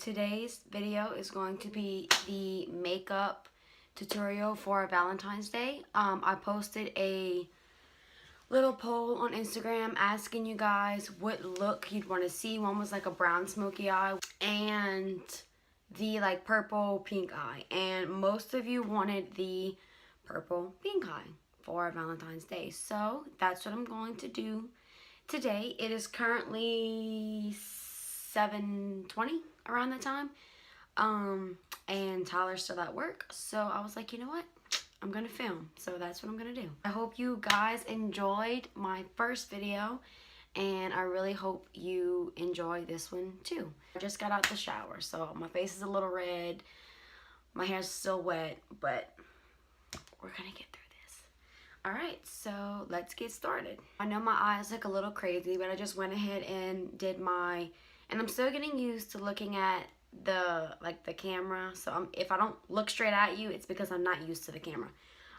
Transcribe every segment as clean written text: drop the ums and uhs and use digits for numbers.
today's video is going to be the makeup tutorial for Valentine's Day. I posted a little poll on Instagram asking you guys what look you'd want to see. One was like a brown smoky eye and the like purple pink eye, and most of you wanted the purple pink eye for Valentine's Day, so that's what I'm going to do today. It is currently 7:20 around that time, and Tyler's still at work, so I was like, you know what, I'm gonna film, so that's what I'm gonna do. I hope you guys enjoyed my first video, and I really hope you enjoy this one too. I just got out the shower, so my face is a little red, my hair's still wet, but we're gonna get through this. Alright, so let's get started. I know my eyes look a little crazy, but I just went ahead and did my, and I'm still getting used to looking at the camera, so if I don't look straight at you, it's because I'm not used to the camera.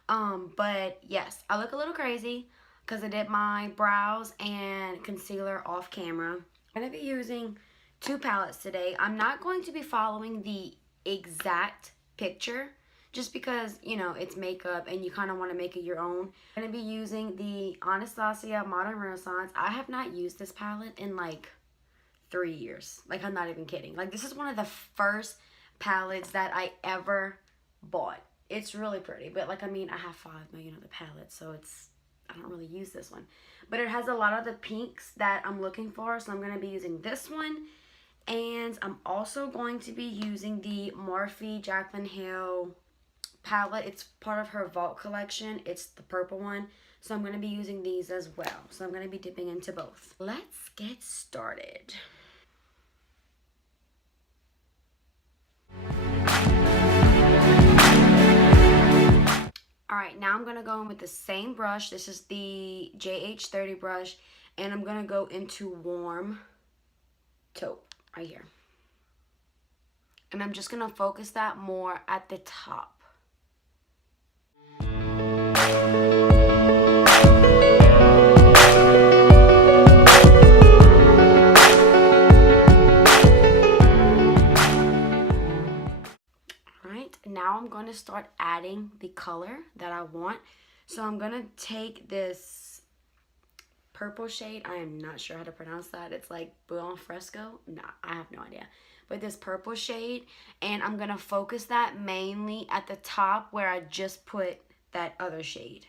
But yes, I look a little crazy because I did my brows and concealer off camera. I'm going to be using two palettes today. I'm not going to be following the exact picture just because, you know, it's makeup and you kind of want to make it your own. I'm going to be using the Anastasia Modern Renaissance. I have not used this palette in like 3 years. Like, I'm not even kidding. Like, this is one of the first palettes that I ever bought. It's really pretty, but like, I mean, I have 5 million other palettes, so I don't really use this one. But it has a lot of the pinks that I'm looking for, so I'm going to be using this one. And I'm also going to be using the Morphe Jaclyn Hill palette. It's part of her Vault collection. It's the purple one. So I'm going to be using these as well. So I'm going to be dipping into both. Let's get started. Alright, now I'm going to go in with the same brush. This is the JH30 brush. And I'm going to go into Warm Taupe right here. And I'm just going to focus that more at the top. Now I'm going to start adding the color that I want. So I'm going to take this purple shade. I am not sure how to pronounce that. It's like Bouillon Fresco. Nah, I have no idea. But this purple shade, and I'm going to focus that mainly at the top where I just put that other shade.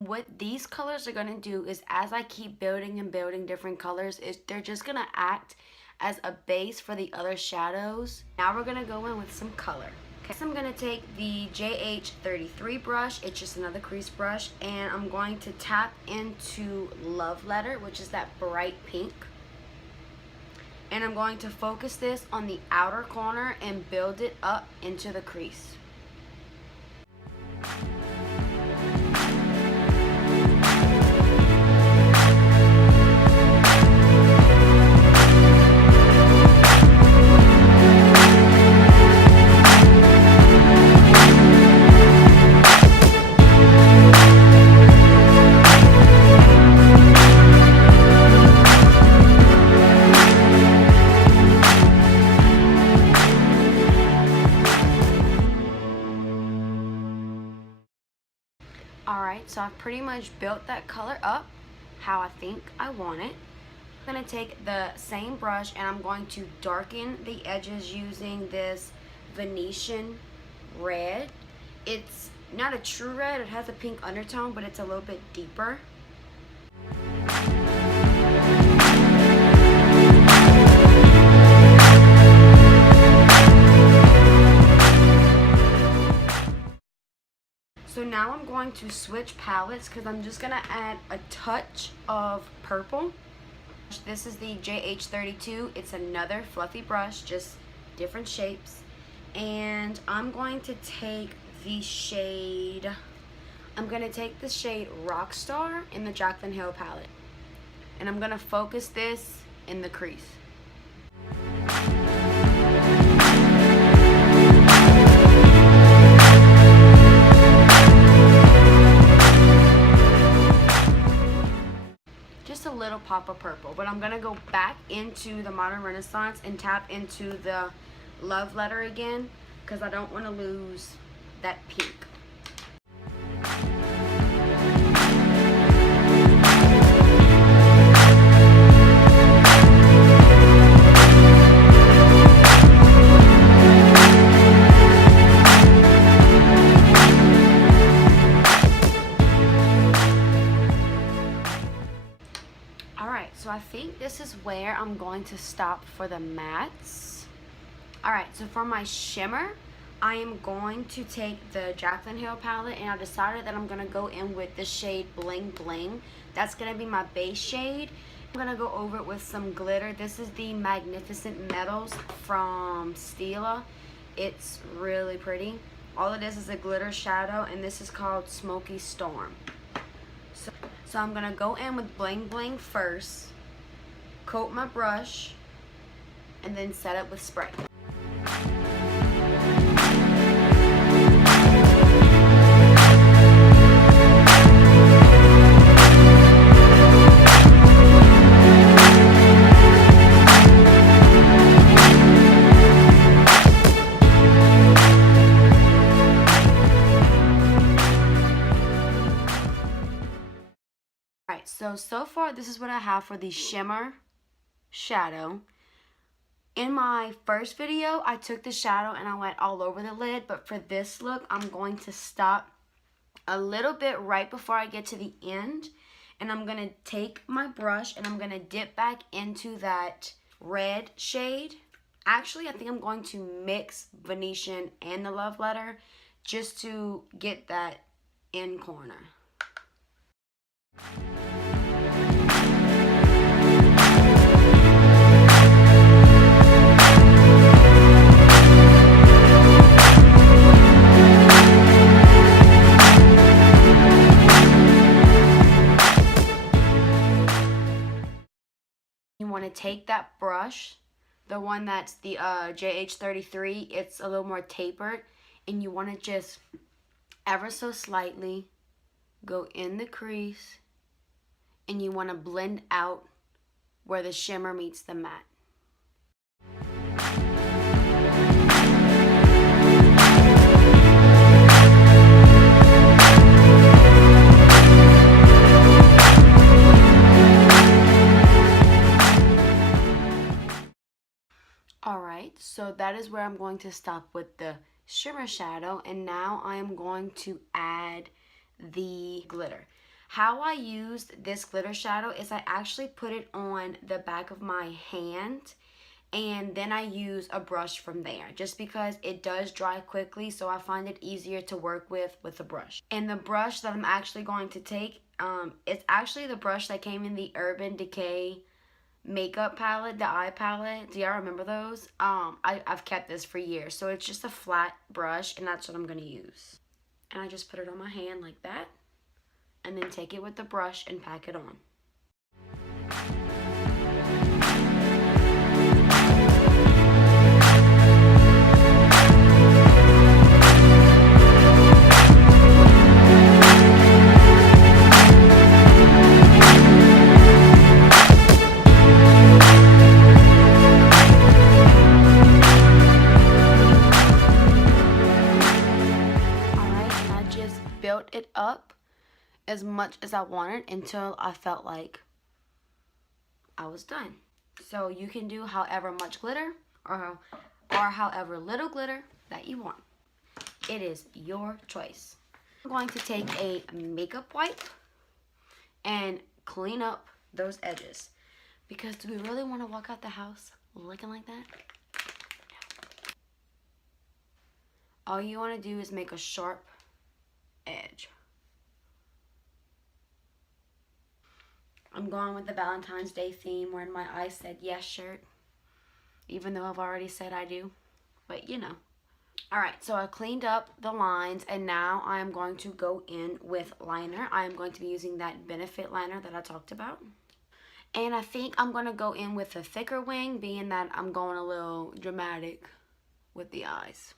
What these colors are going to do is, as I keep building and building different colors, they're just going to act as a base for the other shadows. Now we're going to go in with some color. Okay. So I'm going to take the JH33 brush. It's just another crease brush. And I'm going to tap into Love Letter, which is that bright pink. And I'm going to focus this on the outer corner and build it up into the crease. Alright, so I've pretty much built that color up how I think I want it. I'm going to take the same brush and I'm going to darken the edges using this Venetian red. It's not a true red, it has a pink undertone, but it's a little bit deeper. So now I'm going to switch palettes because I'm just going to add a touch of purple. This is the JH32. It's another fluffy brush, just different shapes. And I'm going to take the shade, Rockstar in the Jaclyn Hill palette. And I'm going to focus this in the crease. pop of purple. But I'm going to go back into the Modern Renaissance and tap into the Love Letter again, because I don't want to lose that pink. So I think this is where I'm going to stop for the mattes. Alright, so for my shimmer, I am going to take the Jaclyn Hair palette, and I decided that I'm going to go in with the shade Bling Bling. That's going to be my base shade. I'm going to go over it with some glitter. This is the Magnificent Metals from Stila. It's really pretty. All it is a glitter shadow, and this is called Smoky Storm. So I'm going to go in with Bling Bling first, coat my brush, and then set it with spray. Alright, so far this is what I have for the shimmer shadow. In my first video, I took the shadow and I went all over the lid, but for this look, I'm going to stop a little bit right before I get to the end, and I'm going to take my brush and I'm going to dip back into that red shade. Actually, I think I'm going to mix Venetian and the Love Letter just to get that end corner. You want to take that brush, the one that's the JH33, it's a little more tapered, and you want to just ever so slightly go in the crease, and you want to blend out where the shimmer meets the matte. Alright, so that is where I'm going to stop with the shimmer shadow, and now I am going to add the glitter. How I used this glitter shadow is I actually put it on the back of my hand, and then I use a brush from there, just because it does dry quickly, so I find it easier to work with a brush. And the brush that I'm actually going to take, it's actually the brush that came in the Urban Decay makeup palette, the eye palette. Do y'all remember those? I've kept this for years, so it's just a flat brush, and that's what I'm going to use. And I just put it on my hand like that, and then take it with the brush and pack it on. Built it up as much as I wanted until I felt like I was done. So you can do however much glitter or however little glitter that you want. It is your choice. I'm going to take a makeup wipe and clean up those edges, because do we really want to walk out the house looking like that? No. All you want to do is make a sharp edge. I'm going with the Valentine's Day theme, wearing my I Said Yes shirt, even though I've already said I do, but you know. Alright, so I cleaned up the lines, and now I am going to go in with liner. I am going to be using that Benefit liner that I talked about. And I think I'm going to go in with a thicker wing, being that I'm going a little dramatic with the eyes.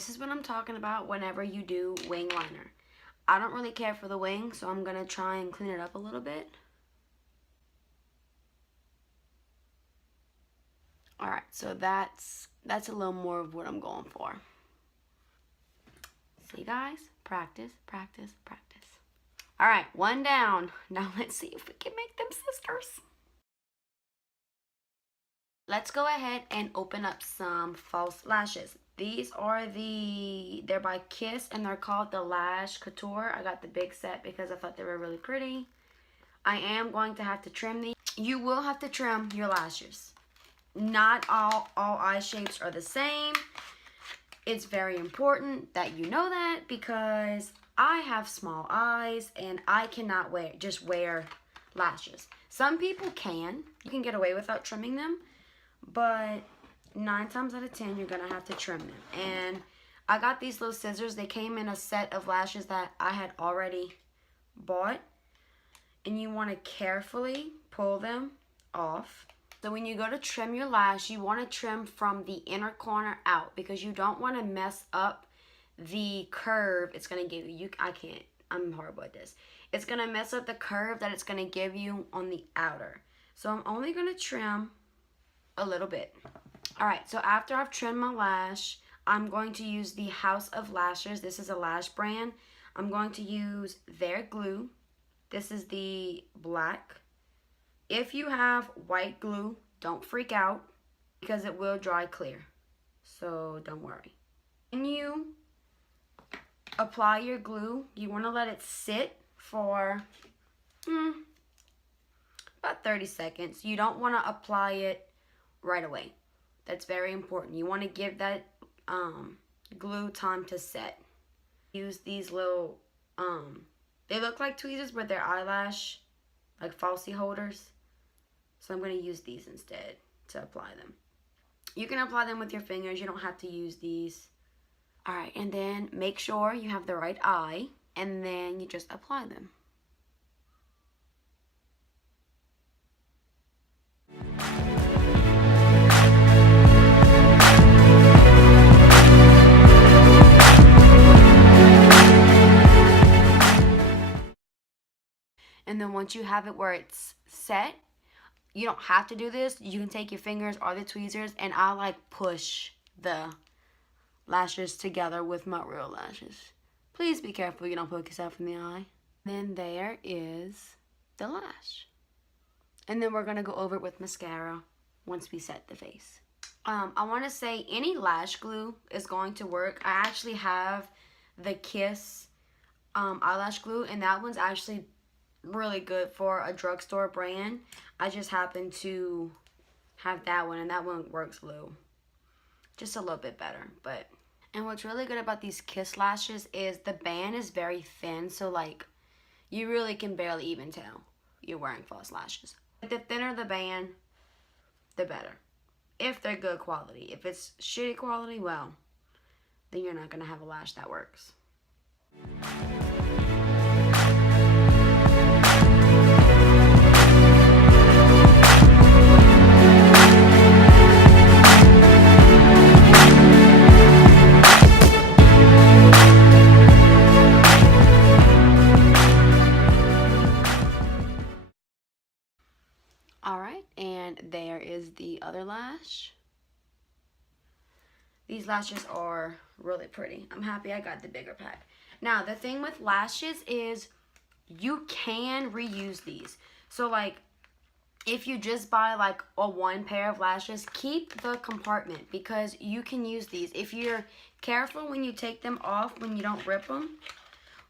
this is what I'm talking about whenever you do wing liner. I don't really care for the wing, so I'm going to try and clean it up a little bit. Alright, so that's a little more of what I'm going for. See, guys? Practice, practice, practice. Alright, one down. Now let's see if we can make them sisters. Let's go ahead and open up some false lashes. These are they're by Kiss, and they're called the Lash Couture. I got the big set because I thought they were really pretty. I am going to have to trim these. You will have to trim your lashes. Not all eye shapes are the same. It's very important that you know that, because I have small eyes and I cannot just wear lashes. Some people can. You can get away without trimming them, but 9 times out of 10 you're gonna have to trim them. And I got these little scissors. They came in a set of lashes that I had already bought, and you want to carefully pull them off. So when you go to trim your lash, you want to trim from the inner corner out, because you don't want to mess up the curve it's going to give you. I'm horrible at this. It's going to mess up the curve that it's going to give you on the outer. So I'm only going to trim a little bit. Alright, so after I've trimmed my lash, I'm going to use the House of Lashes. This is a lash brand. I'm going to use their glue. This is the black. If you have white glue, don't freak out, because it will dry clear. So don't worry. When you apply your glue, you want to let it sit for about 30 seconds. You don't want to apply it right away. That's very important. You want to give that glue time to set. Use these little, they look like tweezers, but they're eyelash, like falsie holders. So I'm going to use these instead to apply them. You can apply them with your fingers. You don't have to use these. Alright, and then make sure you have the right eye, and then you just apply them. And then once you have it where it's set, you don't have to do this. You can take your fingers or the tweezers, and I like push the lashes together with my real lashes. Please be careful you don't poke yourself in the eye. Then there is the lash. And then we're going to go over it with mascara once we set the face. I want to say any lash glue is going to work. I actually have the Kiss eyelash glue, and that one's actually really good for a drugstore brand. I just happen to have that one, and that one works glue just a little bit better. And what's really good about these Kiss lashes is the band is very thin, so like you really can barely even tell you're wearing false lashes. The thinner the band, the better, if they're good quality. If it's shitty quality, well, then you're not gonna have a lash that works. Alright, and there is the other lash. These lashes are really pretty. I'm happy I got the bigger pack. Now, the thing with lashes is you can reuse these. So, like, if you just buy, like, one pair of lashes, keep the compartment, because you can use these. If you're careful when you take them off, when you don't rip them,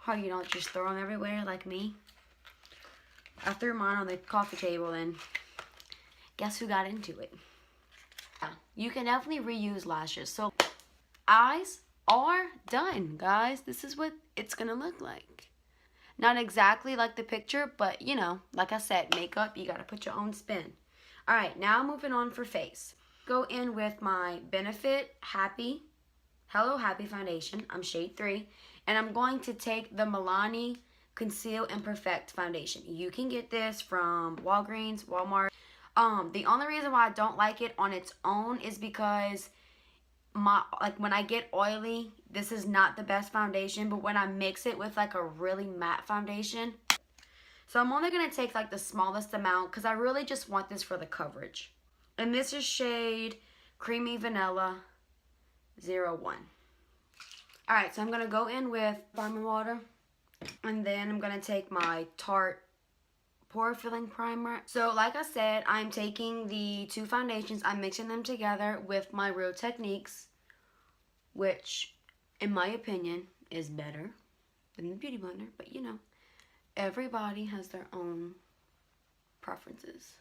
or you don't just throw them everywhere like me. I threw mine on the coffee table, and guess who got into it? Yeah, you can definitely reuse lashes. So, eyes are done, guys. This is what it's gonna look like. Not exactly like the picture, but you know, like I said, makeup, you gotta put your own spin. Alright, now moving on for face. Go in with my Benefit Hello Happy foundation. I'm shade 3. And I'm going to take the Milani Conceal and Perfect foundation. You can get this from Walgreens, Walmart. The only reason why I don't like it on its own is because when I get oily, this is not the best foundation, but when I mix it with like a really matte foundation. So I'm only going to take like the smallest amount because I really just want this for the coverage. And this is shade Creamy Vanilla 01. Alright, so I'm going to go in with Primer Water. And then I'm going to take my Tarte Pore Filling Primer. So like I said, I'm taking the two foundations. I'm mixing them together with my Real Techniques, which, in my opinion, is better than the Beauty Blender. But you know, everybody has their own preferences.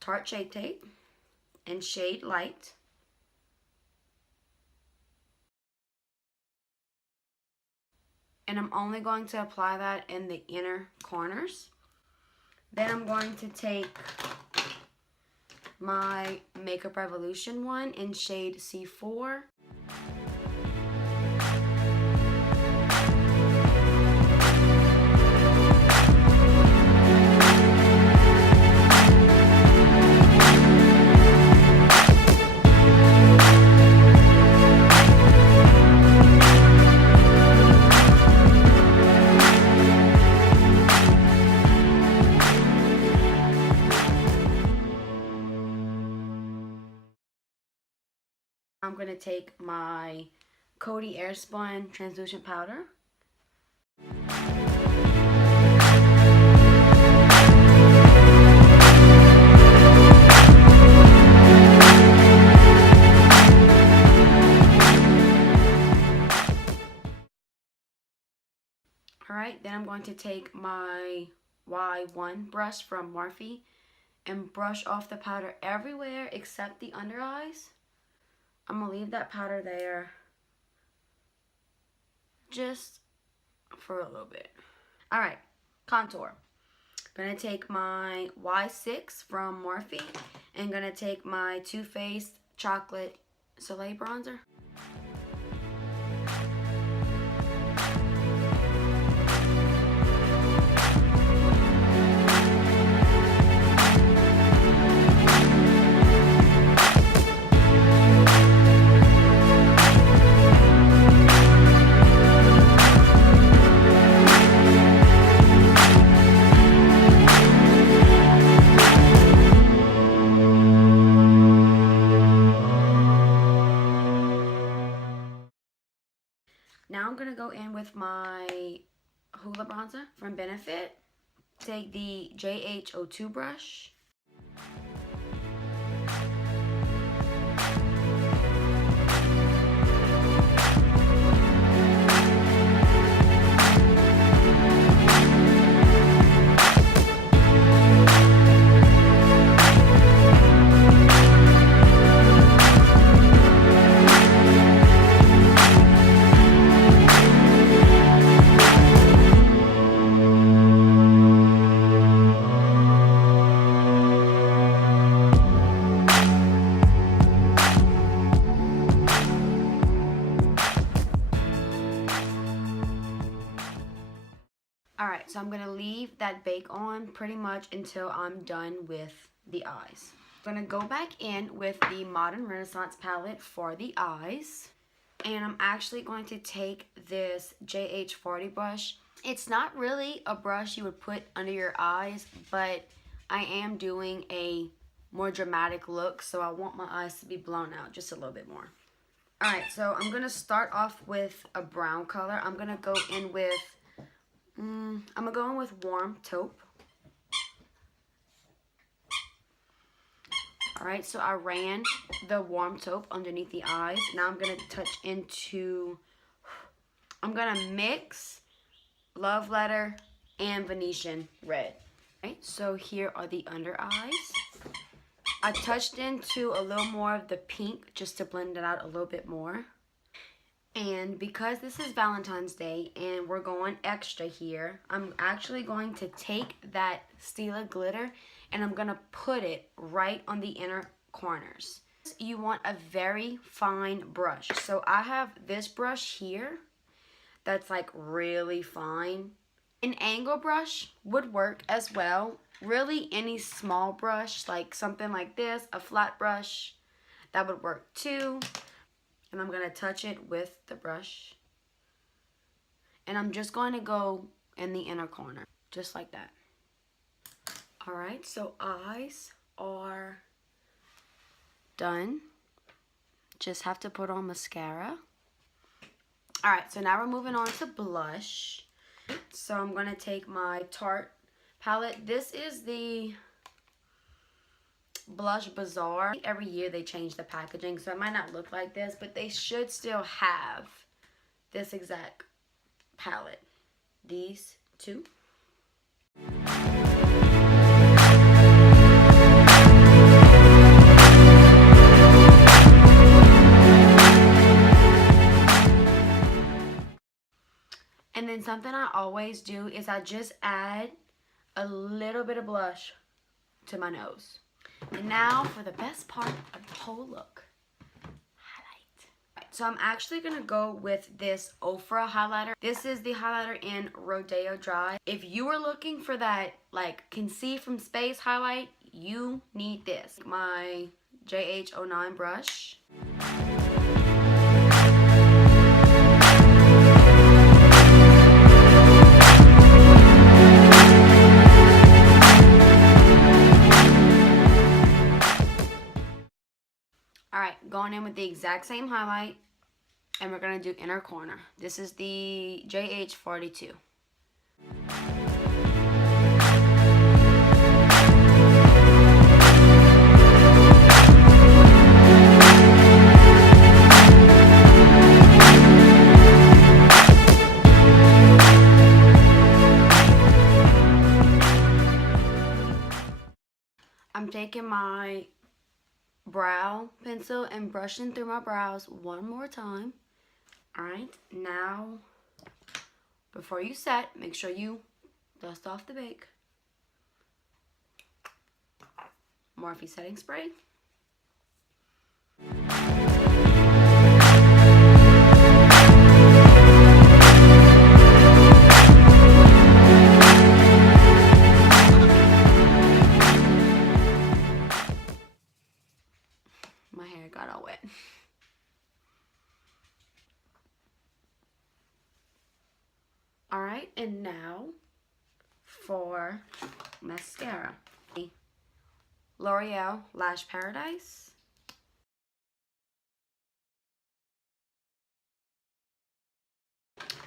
Tarte Shape Tape in shade Light. And I'm only going to apply that in the inner corners. Then I'm going to take my Makeup Revolution one in shade C4. I'm going to take my Coty Airspun translucent powder. Alright, then I'm going to take my Y1 brush from Morphe and brush off the powder everywhere except the under eyes. I'm going to leave that powder there just for a little bit. Alright, contour. I'm going to take my Y6 from Morphe and going to take my Too Faced Chocolate Soleil bronzer. Now I'm going to go in with my Hoola bronzer from Benefit. Take the JH02 brush. Alright, so I'm going to leave that bake on pretty much until I'm done with the eyes. I'm going to go back in with the Modern Renaissance palette for the eyes. And I'm actually going to take this JH40 brush. It's not really a brush you would put under your eyes, but I am doing a more dramatic look, so I want my eyes to be blown out just a little bit more. Alright, so I'm going to start off with a brown color. I'm going to go in with Warm Taupe. Alright, so I ran the Warm Taupe underneath the eyes. Now I'm going to mix Love Letter and Venetian Red. Alright, so here are the under eyes. I touched into a little more of the pink just to blend it out a little bit more. And because this is Valentine's Day and we're going extra here, I'm actually going to take that Stila glitter and I'm going to put it right on the inner corners. You want a very fine brush. So I have this brush here that's like really fine. An angle brush would work as well. Really any small brush, like something like this, a flat brush, that would work too. And I'm going to touch it with the brush. And I'm just going to go in the inner corner, just like that. Alright, so eyes are done. Just have to put on mascara. Alright, so now we're moving on to blush. So I'm going to take my Tarte palette. This is the Blush Bazaar. Every year they change the packaging, so it might not look like this, but they should still have this exact palette. These two. And then something I always do is I just add a little bit of blush to my nose. And now for the best part of the whole look, highlight. So I'm actually going to go with this Ofra highlighter. This is the highlighter in Rodeo Dry. If you are looking for that like can see from space highlight, you need this. My JH09 brush. Alright, going in with the exact same highlight, and we're going to do inner corner. This is the JH42. I'm taking my brow pencil and brushing through my brows one more time. Alright, now before you set, make sure you dust off the bake. Morphe setting spray. My hair got all wet. Alright, and now for mascara. L'Oreal Lash Paradise.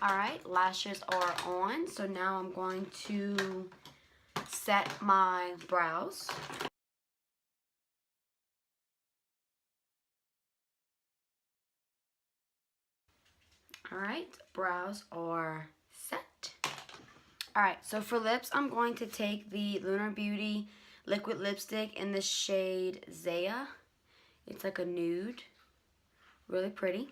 Alright, lashes are on. So now I'm going to set my brows. Alright, brows are set. Alright, so for lips, I'm going to take the Lunar Beauty liquid lipstick in the shade Zaya. It's like a nude. Really pretty.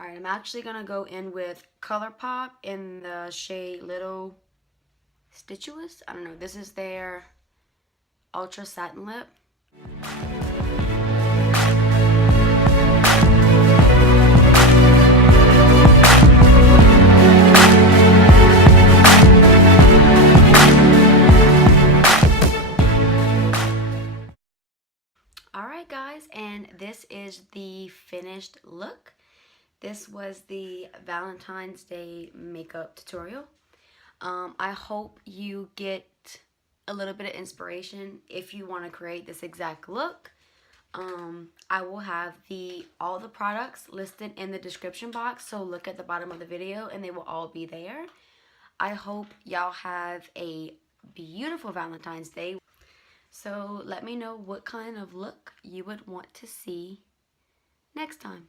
Alright, I'm actually going to go in with Colorpop in the shade Little Stitchuous. I don't know. This is their Ultra Satin Lip. Alright guys, and this is the finished look. This was the Valentine's Day makeup tutorial. I hope you get a little bit of inspiration if you want to create this exact look. I will have all the products listed in the description box, so look at the bottom of the video and they will all be there. I hope y'all have a beautiful Valentine's Day. So let me know what kind of look you would want to see next time.